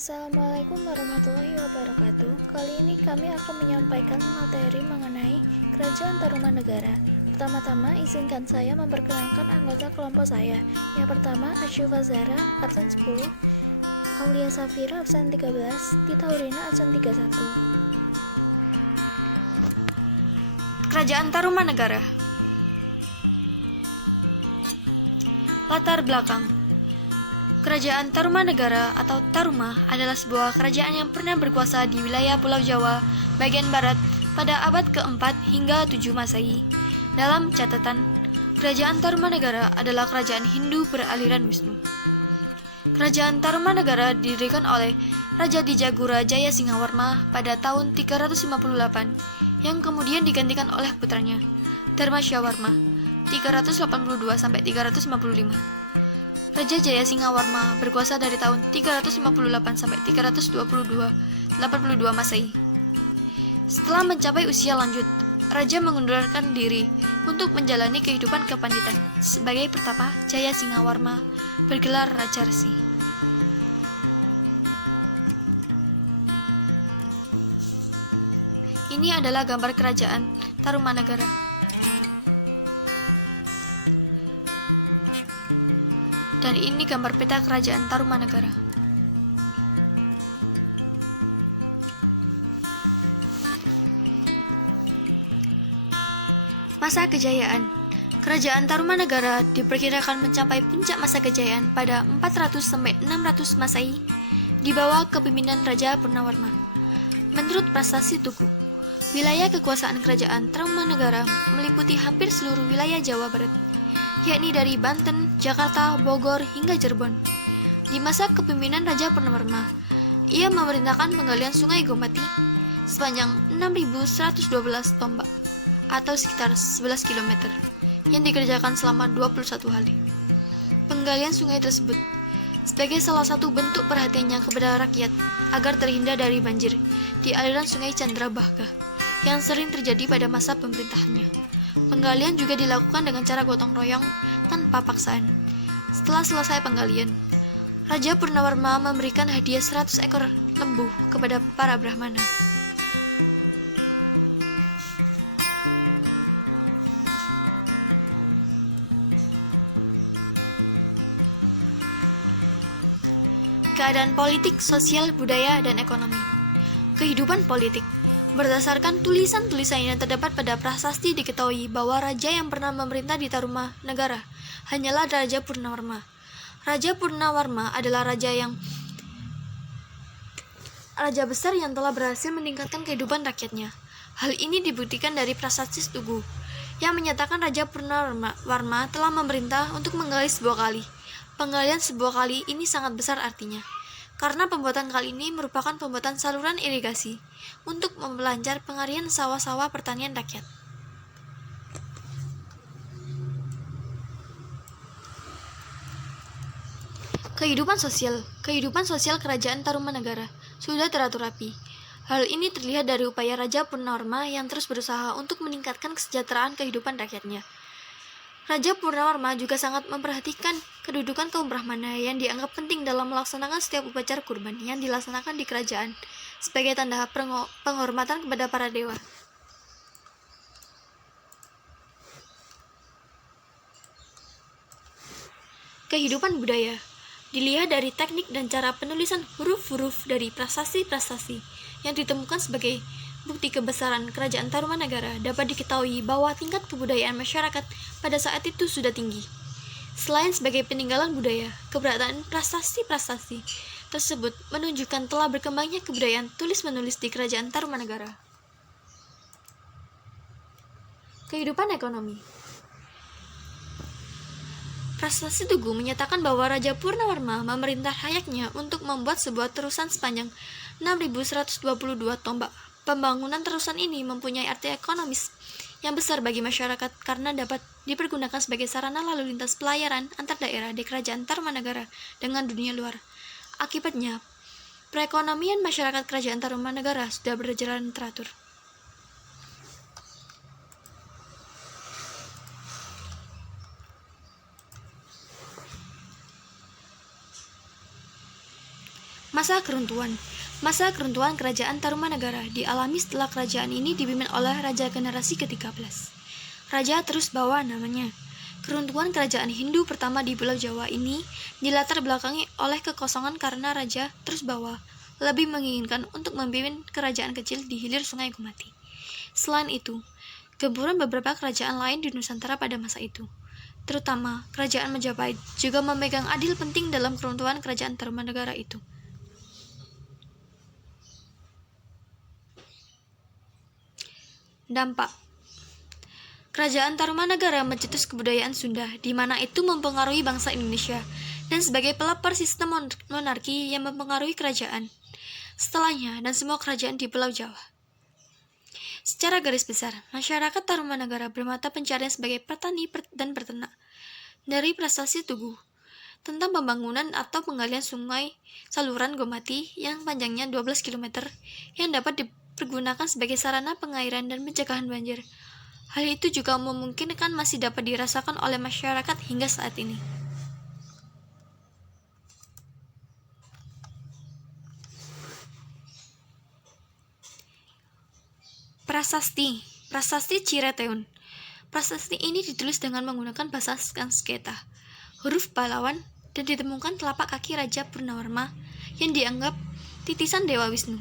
Assalamualaikum warahmatullahi wabarakatuh. Kali ini kami akan menyampaikan materi mengenai Kerajaan Tarumanegara. Pertama-tama, izinkan saya memperkenalkan anggota kelompok saya. Yang pertama, Asyufa Zara, absen 10, Aulia Safira, absen 13, Tita Urina, absen 31. Kerajaan Tarumanegara. Latar belakang. Kerajaan Tarumanegara atau Taruma adalah sebuah kerajaan yang pernah berkuasa di wilayah Pulau Jawa bagian barat pada abad ke-4 hingga 7 Masehi. Dalam catatan, Kerajaan Tarumanegara adalah kerajaan Hindu beraliran Wisnu. Kerajaan Tarumanegara didirikan oleh Raja Dijagura Jaya Singhawarma pada tahun 358 yang kemudian digantikan oleh putranya, Dharmasyawarma 382 sampai 355. Raja Jaya Singhawarma berkuasa dari tahun 358 sampai 382 Masehi. Setelah mencapai usia lanjut, Raja mengundurkan diri untuk menjalani kehidupan kepanditan. Sebagai pertapa, Jaya Singhawarma bergelar Raja Resi. Ini adalah gambar kerajaan Tarumanegara. Dan ini gambar peta kerajaan Tarumanegara. Masa kejayaan. Kerajaan Tarumanegara diperkirakan mencapai puncak masa kejayaan pada 400 sampai 600 Masehi di bawah kepemimpinan Raja Purnawarma. Menurut Prasasti Tugu, wilayah kekuasaan kerajaan Tarumanegara meliputi hampir seluruh wilayah Jawa Barat, yakni dari Banten, Jakarta, Bogor, hingga Cirebon. Di masa kepemimpinan Raja Purnawarma, ia memerintahkan penggalian Sungai Gombati sepanjang 6.112 tombak atau sekitar 11 km yang dikerjakan selama 21 hari. Penggalian sungai tersebut sebagai salah satu bentuk perhatiannya kepada rakyat agar terhindar dari banjir di aliran Sungai Candrabhaga yang sering terjadi pada masa pemerintahannya. Penggalian juga dilakukan dengan cara gotong royong tanpa paksaan. Setelah selesai penggalian, Raja Purnawarma memberikan hadiah 100 ekor lembu kepada para Brahmana. Keadaan politik, sosial, budaya, dan ekonomi. Kehidupan politik. Berdasarkan tulisan-tulisan yang terdapat pada prasasti diketahui bahwa raja yang pernah memerintah di Tarumanegara hanyalah Raja Purnawarma. Raja Purnawarma adalah raja besar yang telah berhasil meningkatkan kehidupan rakyatnya. Hal ini dibuktikan dari prasasti Tugu yang menyatakan Raja Purnawarma telah memerintah untuk menggali sebuah kali. Penggalian sebuah kali ini sangat besar artinya, karena pembuatan kali ini merupakan pembuatan saluran irigasi untuk memperlancar pengarian sawah-sawah pertanian rakyat. Kehidupan sosial kerajaan Tarumanegara sudah teratur rapi. Hal ini terlihat dari upaya Raja Purnawarma yang terus berusaha untuk meningkatkan kesejahteraan kehidupan rakyatnya. Raja Purnawarma juga sangat memperhatikan kedudukan kaum Brahmana yang dianggap penting dalam melaksanakan setiap upacara kurban yang dilaksanakan di kerajaan sebagai tanda penghormatan kepada para dewa. Kehidupan budaya dilihat dari teknik dan cara penulisan huruf-huruf dari prasasti-prasasti yang ditemukan sebagai bukti kebesaran kerajaan Tarumanegara. Dapat diketahui bahwa tingkat kebudayaan masyarakat pada saat itu sudah tinggi. Selain sebagai peninggalan budaya, keberadaan prasasti-prasasti tersebut menunjukkan telah berkembangnya kebudayaan tulis-menulis di kerajaan Tarumanegara. Kehidupan ekonomi. Prasasti Tugu menyatakan bahwa Raja Purnawarma memerintah rakyatnya untuk membuat sebuah terusan sepanjang 6.122 tombak. Pembangunan terusan ini mempunyai arti ekonomis yang besar bagi masyarakat karena dapat dipergunakan sebagai sarana lalu lintas pelayaran antar daerah di kerajaan Tarumanegara dengan dunia luar. Akibatnya, perekonomian masyarakat kerajaan Tarumanegara sudah berjalan teratur. Masa keruntuhan. Masa keruntuhan kerajaan Tarumanagara dialami setelah kerajaan ini dipimpin oleh raja generasi ke-13. Raja Terusbawa namanya. Keruntuhan kerajaan Hindu pertama di Pulau Jawa ini dilatar belakangi oleh kekosongan karena Raja Terusbawa lebih menginginkan untuk memimpin kerajaan kecil di hilir Sungai Gumati. Selain itu, gempuran beberapa kerajaan lain di Nusantara pada masa itu, terutama kerajaan Majapahit, juga memegang andil penting dalam keruntuhan kerajaan Tarumanagara itu. Dampak. Kerajaan Tarumanagara mencetus kebudayaan Sunda, di mana itu mempengaruhi bangsa Indonesia, dan sebagai pelopor sistem monarki yang mempengaruhi kerajaan setelahnya dan semua kerajaan di Pulau Jawa. Secara garis besar, masyarakat Tarumanagara bermata pencarian sebagai petani dan peternak. Dari prestasi Tugu tentang pembangunan atau penggalian sungai saluran Gumati yang panjangnya 12 km yang dapat dipergunakan sebagai sarana pengairan dan pencegahan banjir. Hal itu juga memungkinkan masih dapat dirasakan oleh masyarakat hingga saat ini. Prasasti. Prasasti Cireteun. Prasasti ini ditulis dengan menggunakan bahasa Sanskerta, huruf pahlawan, dan ditemukan telapak kaki Raja Purnawarma yang dianggap titisan Dewa Wisnu.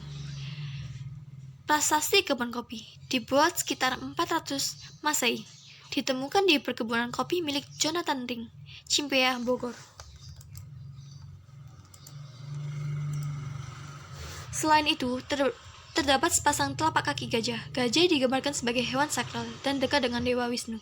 Prasasti Kebun Kopi dibuat sekitar 400 Masehi. Ditemukan di perkebunan kopi milik Jonathan Ring, Cimpea, Bogor. Selain itu, terdapat sepasang telapak kaki gajah. Gajah digambarkan sebagai hewan sakral dan dekat dengan Dewa Wisnu.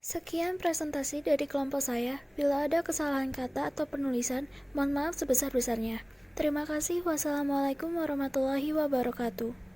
Sekian presentasi dari kelompok saya. Bila ada kesalahan kata atau penulisan, mohon maaf sebesar-besarnya. Terima kasih. Wassalamualaikum warahmatullahi wabarakatuh.